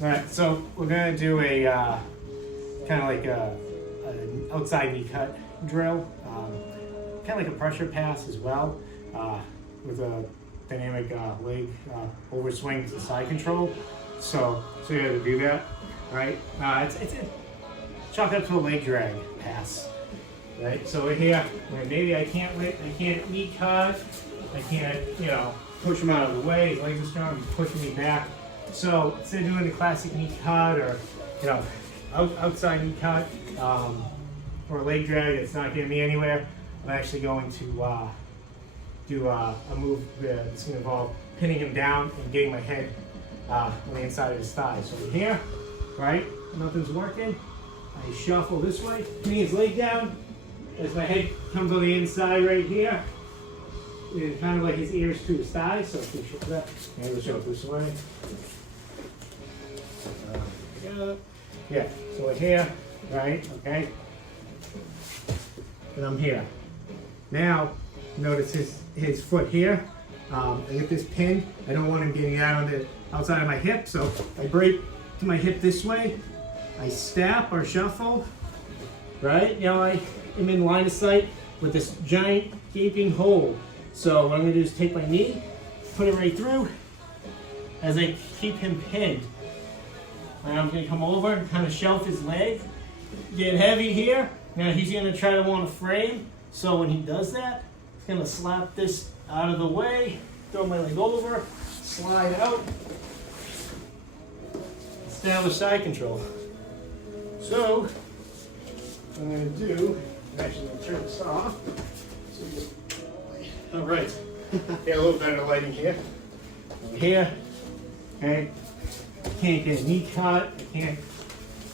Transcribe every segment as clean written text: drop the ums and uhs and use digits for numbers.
All right, so we're gonna do a kind of like an outside knee cut drill, kind of like a pressure pass as well, with a dynamic leg overswing to side control. So you got to do that, right? It's chalk up to a leg drag pass, right? So we're here, where maybe I can't knee cut, I can't, push him out of the way. His legs are strong, he's pushing me back. So instead of doing the classic knee cut or outside knee cut or a leg drag that's not getting me anywhere, I'm actually going to do a move that's going to involve pinning him down and getting my head on the inside of his thigh. So we're here, right? Nothing's working. I shuffle this way, pinning his leg down as my head comes on the inside right here. And kind of like his ears to his thighs. So if we show that, maybe we'll show it this way. Yeah, so we're here, right? Okay. And I'm here. Now, notice his foot here. I get this pin. I don't want him getting out on the outside of my hip, so I break to my hip this way. I step or shuffle, right? I am in line of sight with this giant gaping hole. So what I'm gonna do is take my knee, put it right through as I keep him pinned. And I'm gonna come over and kind of shelf his leg, get heavy here. Now he's gonna try to want to frame. So when he does that, he's gonna slap this out of the way, throw my leg over, slide out, establish side control. So what I'm gonna do, I'm actually gonna turn this off. All right, get a little better lighting here. Over here, okay. Can't get a knee cut. I can't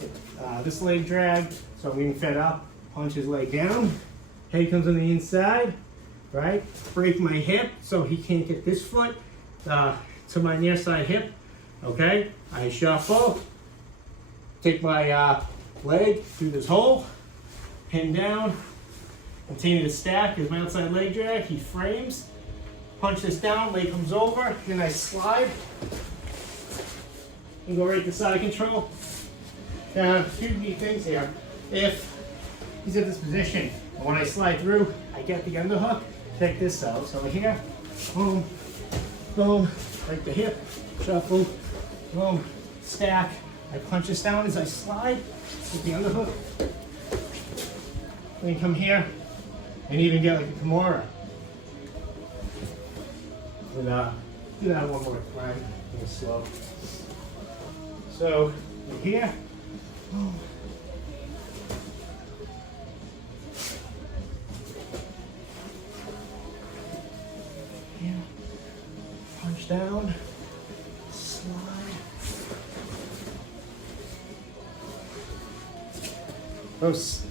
get this leg drag, so I'm getting fed up. Punch his leg down. Head comes on the inside, right? Break my hip so he can't get this foot to my near side hip. Okay, I shuffle. Take my leg through this hole, pin down. Continue to stack as my outside leg drag. He frames. Punch this down. Leg comes over. Then I slide. And go right to side control. Now, two neat things here. If he's in this position, and when I slide through, I get the underhook. Check this out. So here, boom, boom, right the hip, shuffle, boom, stack. I punch this down as I slide with the underhook. Then come here and even get like a kimura. And do that one more time. A little slow. So here, here, punch down, slide. Those